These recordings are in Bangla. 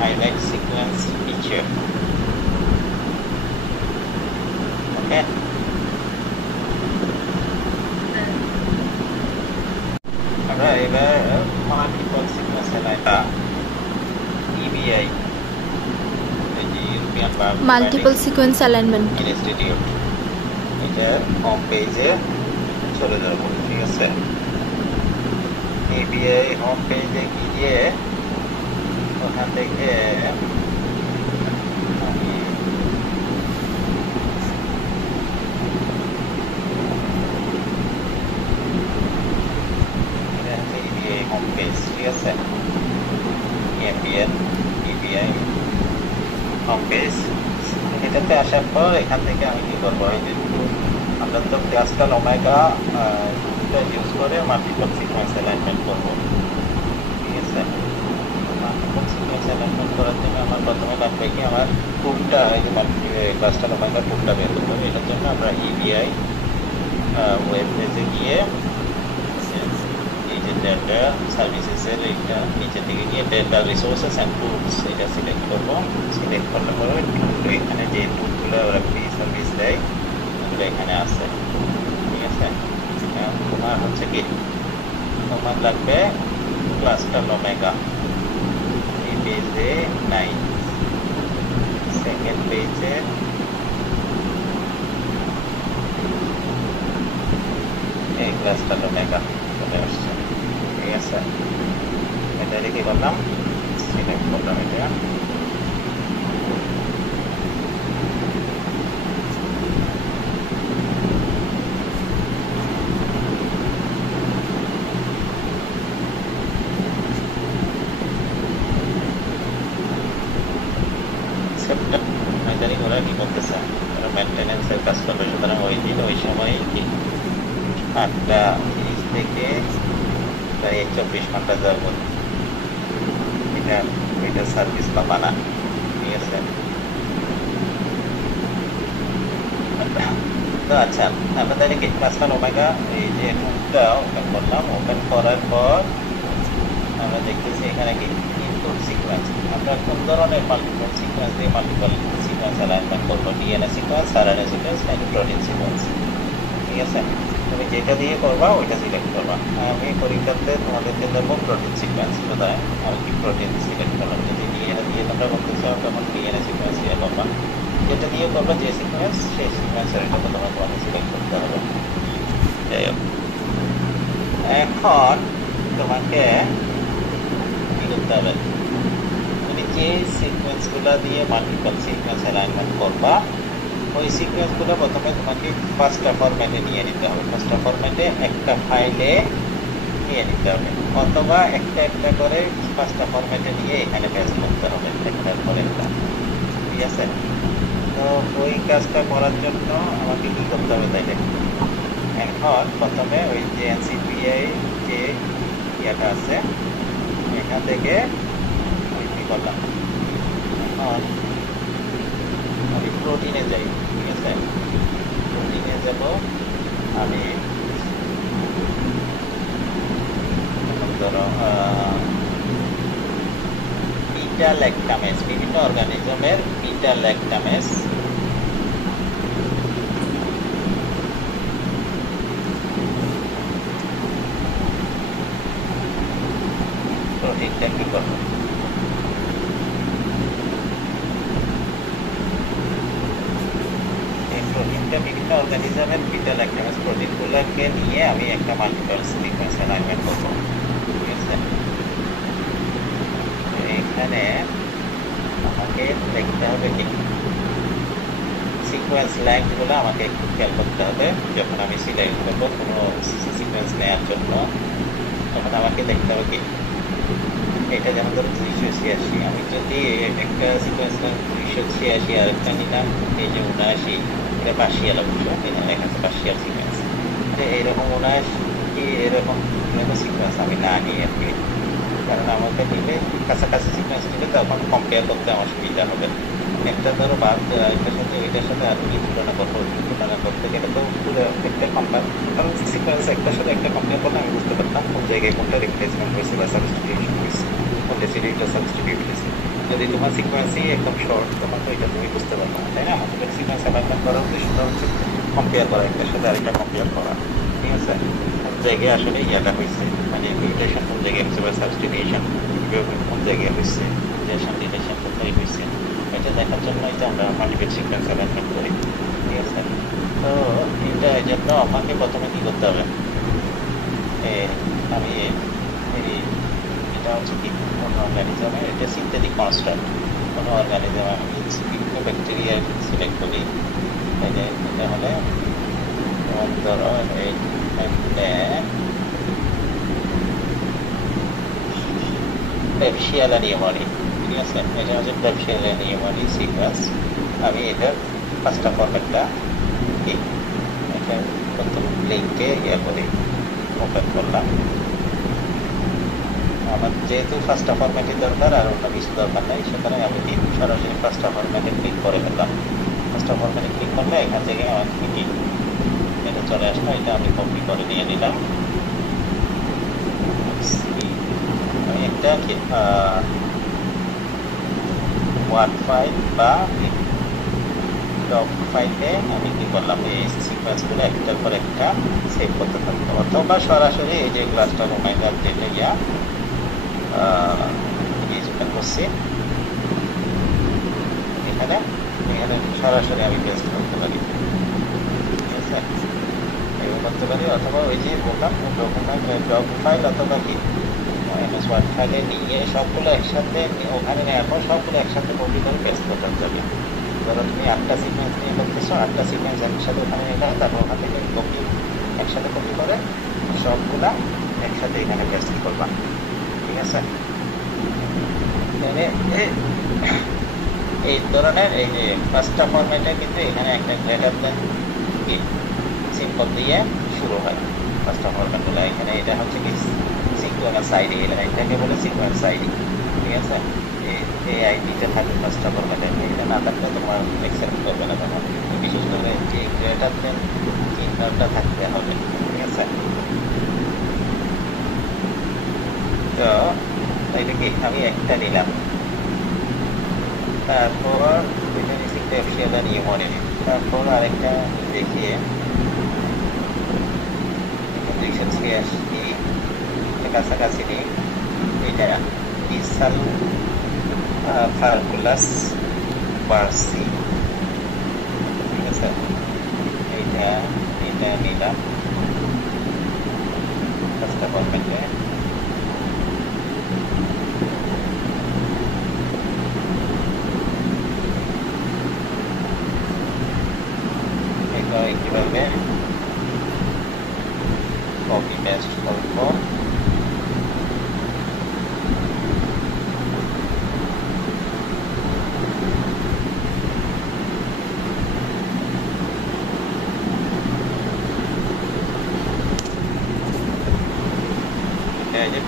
highlight sequence feature. Okay. আমরা এবার multiple sequence alignment EBI European multiple sequence alignment institute এটা হোম পেজে চলে যাব, ঠিক আছে? EBI হোম পেজে গিয়ে ওখান থেকে হোম পেজ, ঠিক আছে? EBI হোম পেজ, এটাতে আসার পর এখান থেকে আমি কি করবো, এই যে আমরা তো ক্লাসিক্যাল ওমেগা ইউজ করে মাল্টিপল সিকোয়েন্স অ্যালাইনমেন্ট করবো, ঠিক আছে? মাল্টিপল সিকোয়েন্স অ্যালাইনমেন্ট করার জন্য আমার প্রথমে লাগবে কি আমার প্রুফটা, এই যে ক্লাসিক্যাল ওমেগা প্রুফটা বের করতে হবে। এটার জন্য আমরা EBI ওয়েব পেজে গিয়ে এই যে ডেটা সার্ভিসেসের এইটা নিচে দিকে গিয়ে ডেটা রিসোর্সেস অ্যান্ড টুলস এটা সিলেক্ট করবো। সিলেক্ট করলে পরে এখানে যে টুলগুলো ওরা ফ্রি সার্ভিস দেয় ওগুলো এখানে আছে, ঠিক আছে? তোমার হচ্ছে কি তোমার লাগবে ক্লাসিক্যাল ওমেগা, এই পেজে নাই, সেকেন্ড পেজে এই ক্লাসিক্যাল ওমেগা চলে আসছে, ঠিক আছে? এটা কি করলাম, সিলেক্ট করলাম এটা। জানি ওরা কি করতেছে, ওরা মেনটেন্যান্সের কাজ করবে, সুতরাং ওই দিন ওই সময় কি 8:30 থেকে প্রায় 24 ঘন্টা যাবো এটা সার্ভিস পাবা না, ঠিক আছে? তো আচ্ছা, আমরা তাহলে কি ক্লাসিক্যাল ওমেগা এই যে টুলটা ওপেন করলাম, ওপেন করার পর আমরা দেখতেছি এখানে কি ইনপুট সিকোয়েন্স, আমরা কোন ধরনের মাল্টিপল সিকোয়েন্স দিয়ে মাল্টিপল সিকোয়েন্স অ্যালাইনমেন্ট করবো, ডিএনএ সিকোয়েন্স, আরএনএ সিকোয়েন্স নাকি প্রোটিন সিকোয়েন্স, ঠিক আছে? তুমি যেটা দিয়ে করবা ওইটা সিলেক্ট করবা। আমি পরীক্ষাতে তোমাদেরকে দেবো প্রোটিন সিকোয়েন্স, সুতরাং আমি কি প্রোটিন সিলেক্ট করলাম। যদি ডিএনএ দিয়ে তোমরা করতে চাও তখন ডিএনএ সিকোয়েন্স দিয়ে করবা, যেটা দিয়ে করবা যে সিকোয়েন্স সেই সিকোয়েন্সের এটা প্রথমে তোমাকে সিলেক্ট করতে হবে। যাই হোক, এখন তোমাকে কি করতে হবে, তুমি যে সিকোয়েন্সগুলো দিয়ে মাল্টিপল সিকোয়েন্স অ্যালাইনমেন্ট করবা ওই সিকোয়েন্সগুলো প্রথমে তোমাকে ফার্স্ট ফরম্যাটে নিয়ে নিতে হবে, ফার্স্ট ফরম্যাটে একটা ফাইলে নিয়ে নিতে হবে, অথবা একটা একটা করে ফার্স্ট ফরম্যাটে নিয়ে এখানে পেস্ট করতে হবে একটার পর একটা, ঠিক আছে? তো ওই কাজটা করার জন্য আমাকে কি করতে হবে তাইলে, এখন প্রথমে ওই যে NCBI যে ইয়েটা আছে এখান থেকে আমি কি করলাম, এখন আমি প্রোটিনে যাই, ঠিক আছে? প্রোটিনে যাব আমি, ধরো বিটা ল্যাকটামেজ, বিভিন্ন অর্গানিজমের বিটা ল্যাকটামেজ প্রোটিনটা কি করবো, প্রোটিনটা বিভিন্ন অর্গানিজমের বিটা ল্যাকটামেজ প্রোটিনগুলোকে নিয়ে আমি একটা মাল্টিপল সিকোয়েন্স অ্যালাইনমেন্ট করবো, ঠিক আছে? এখানে আমাকে দেখতে হবে কি সিকোয়েন্স লেংথগুলো আমাকে একটু খেয়াল করতে হবে। যখন আমি সিলেক্ট করবো কোনো সিকোয়েন্স নেওয়ার জন্য তখন আমাকে দেখতে হবে কি এটা যেমন ধরো 286, আমি যদি একটা সিকোয়েন্স নেন 286 আর একটা নিলাম এই যে 79, এটা পার্সিয়াল অবশ্য, এখানে লেখা আছে পার্সিয়াল সিকোয়েন্স, এইরকম 79 এরকম সিকোয়েন্স আমি না নিই আর কি, কারণ আমাকে নিলে কাছাকাছি সিকোয়েন্স নিলে তখন কম্পেয়ার করতে আমার সুবিধা হবে। একটা ধরো বাদ এটার সাথে এটার সাথে আর কি তুলনা করবো, তুলনা করতে গেলে তো পুরো একটা কম্পেয়ার, কারণ সিকোয়েন্স একটার সাথে একটা কম্পেয়ার করলে আমি বুঝতে পারতাম কোন জায়গায় কোনটা রিপ্লেসমেন্ট হয়েছে বা সাবস্টিটিউশন হয়েছে, কোনটা লিখেছি, এটা সাবস্টিটিউট লিখেছি। যদি তোমার সিকোয়েন্সই একদম শর্ট, তখন তো এটা তুমি বুঝতে পারবে না, তাই না? আমাদের সিকোয়েন্স অ্যালাইনমেন্ট করা হচ্ছে সেটা হচ্ছে কম্পেয়ার করা, একটার সাথে আরেকটা কম্পেয়ার করা, ঠিক আছে? কোন জায়গায় আসলে ইয়াটা হয়েছে, মানে মিউটেশন কোন জায়গায় হয়েছে বা সাবস্টিটিউশন কোন জায়গায় হয়েছে, রিলেশন রিলেশন কোথায় হয়েছে, এটা দেখার জন্যই তো আমরা মাল্টিপল সিকোয়েন্স অ্যালাইনমেন্ট করি, ঠিক আছে? তো এটা এই জন্য আমাকে প্রথমে কী করতে হবে, আমি এটা হচ্ছে কি কোনো অর্গানিজমের, এটা সিনথেটিক কনস্ট্রাক্ট, কোনো অর্গানিজম আমি বিভিন্ন ব্যাকটেরিয়া সিলেক্ট করি, তাহলে এটা হলে ধরো ব্যাবশিয়ালা নিউমনি, ঠিক আছে? এটা হচ্ছে ব্যাবশিয়ালা নিউমনি সিকোয়েন্স। আমি এটার পাঁচটা ফরম্যাটটা কি এটা প্রথম লিঙ্কে ইয়ে করি, ওপেন করলাম। আমার যেহেতু ফার্স্ট ফরম্যাটের দরকার আর অন্য কিছু দরকার নেই, সুতরাং আমি সরাসরি ফার্স্ট ফরম্যাটে ক্লিক করে ফেললাম। ফার্স্ট ফরম্যাটে ক্লিক করলে এখান থেকে আমার কি এটা চলে আসলো, এটা আমি কপি করে নিয়ে নিলাম। আমি একটা ওয়ার্ড ফাইল বা ডক ফাইলে আমি কি করলাম, এই সিকোয়েন্সগুলো একটার পর একটা সেভ করতে থাকবো, অথবা সরাসরি এই যে ক্লাস্টার রিমাইন্ডার যেটা ইয়া করছি এখানে এখানে সরাসরি আমি পেস্ট করতে পারি, ঠিক আছে? এগুলো করতে পারি, অথবা ওই যে বললাম ডকুমেন্ট ডক ফাইল অথবা কি এমএস ওয়ার্ড ফাইলে নিয়ে সবগুলো একসাথে ওখানে নেওয়ার পর সবগুলো একসাথে কপি করে পেস্ট করতে যাবে। ধরো তুমি 8টা সিকোয়েন্স নিয়ে করতেছো, 8টা সিকোয়েন্স একসাথে ওখানে নিয়ে গেলে তারপর ওখান থেকে কপি একসাথে কপি করে সবগুলা একসাথে এখানে পেস্ট করবা, ঠিক আছে? এই ধরনের এই যে পাঁচটা ফরম্যাটে কিন্তু এখানে একটা গ্রেটার দেন কি সিম্বল দিয়ে শুরু হয় পাঁচটা ফরম্যাটগুলো। এখানে এটা হচ্ছে কি সিকোয়েন্স আইডি, এটাকে বলে সিকোয়েন্স আইডি, ঠিক আছে? এই আইডিটা থাকবে পাঁচটা ফরম্যাটে, এটা না থাকলে তোমার অ্যাকসেপ্ট করবে না তখন, বিশেষ করে যে গ্রেটার দেন চিহ্নটা থাকতে হবে, ঠিক আছে? তো এটা কি আমি একটা নিলাম, তারপর দুইটা নিচ্ছি ব্যাবশিয়ালা নিউমনি, তারপর আরেকটা দেখিয়ে 286 কাছাকাছি নিই, এটা ইসাল ফার্কুলাস বার্সি, ঠিক আছে? এটা এটা নিলাম ফার্স্ট ফরম্যাটে। কিভাবে কপি পেস্ট করবো,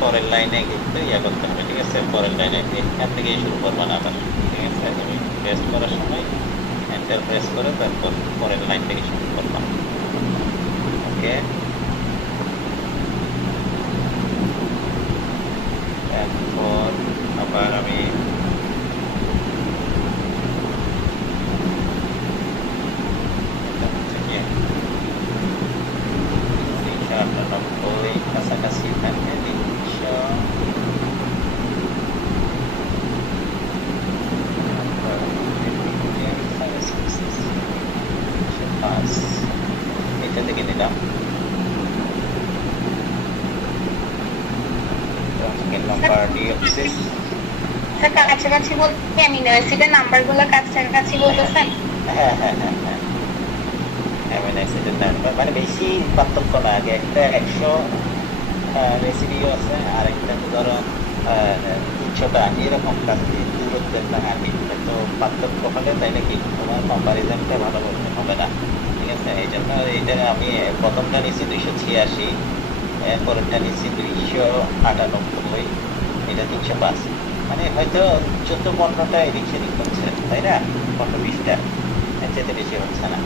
পরের লাইনে কিন্তু ইয়া করতে হবে, ঠিক আছে? পরের লাইনে এখান থেকে শুরু করবো না আবার, ঠিক আছে? আমি পেস্ট করার সময় এন্টার প্রেস করে তারপর পরের লাইন থেকে শুরু করলাম, ওকে? তারপর আবার আমি কাছাকাছি থাকবে 300, এটা থেকে নিলাম। কাছাকাছি বলতে আমি ইউনিভার্সিটির নাম্বারগুলো কাছাকাছি বলতেছেন? হ্যাঁ হ্যাঁ হ্যাঁ হ্যাঁ, মানে বেশি পার্থক্য না, আগে একটা 100 রেসিপিও আছে, আরেকটা তো ধরো 300টা, এরকম কাছে দূরত্বের হাঁটি, তো পার্থক্য হলে তাইলে কি তোমার কম্পারিজনটা ভালো হবে না, ঠিক আছে? এই জন্য এইটা আমি প্রথমটা নিচ্ছি 286, এরপরেরটা নিচ্ছি 298, এটা 305, মানে হয়তো 14-15টা এদিক সেদিক হচ্ছে, তাই না? 15-20টা, এর চেয়ে বেশি হচ্ছে না।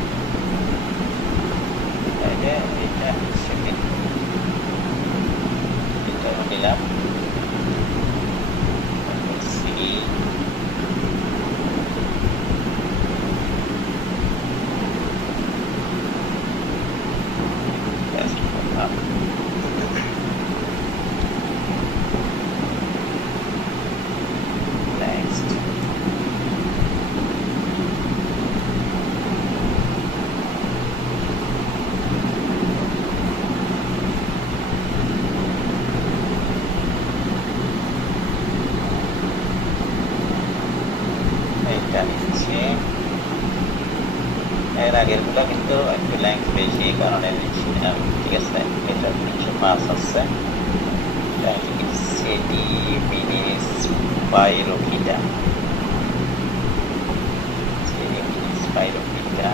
এটা হচ্ছে এটা নিলাম, এটা নিচ্ছি। এর আগেরগুলো কিন্তু একটু লেন্থ বেশি, এই কারণে নিচ্ছি না। ঠিক আছে, এটা 305 হচ্ছে। এটা সিডি মিনি স্পাইরোকিটা, সিডি মিনি স্পাইরোকিটা।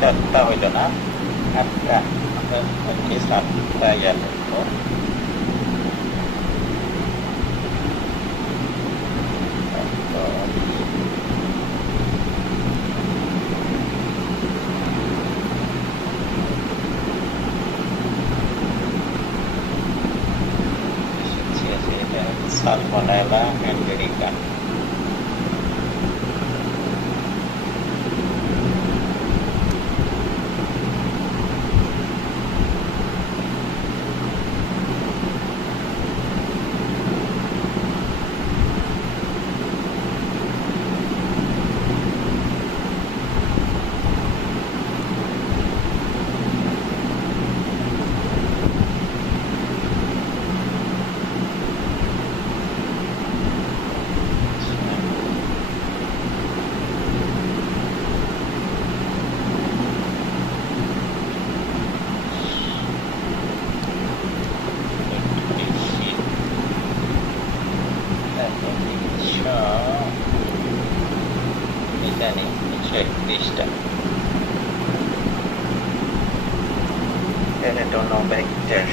চারটা হইল না, আটটা। আটটা ইয়া করবো। সালমোনেলা এন্টেরিকা। এটা নেই 131টা। Peloton vector